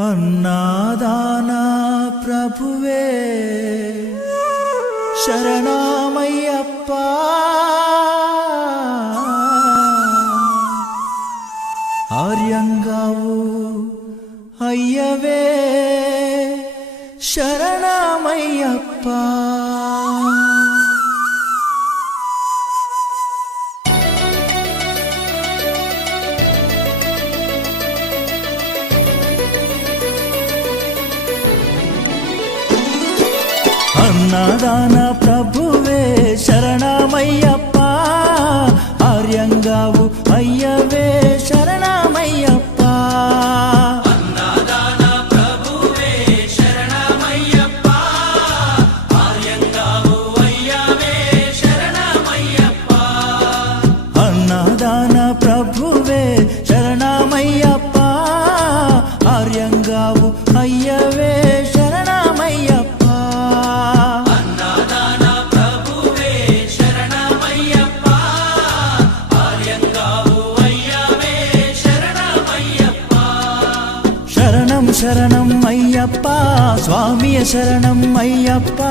अन्नादान प्रभुवे शरणमय्यप्पा आर्यंगावु अय्यवे शरणमय्यप्पा अन्नदान प्रभुवे शरणमय्यप्पा आर्यंगावु अय्यवे शरणमय्यप्पा अन्नदान प्रभुवे शरणमय्यप्पा आर्यंगावु अय्यवे शरणमय्यप्पा अन्नदान प्रभुवे शरणमय्यप्पा आर्यंगावु अय्यवे शरणं अय्यप्पा स्वामी शरणं अय्यप्पा।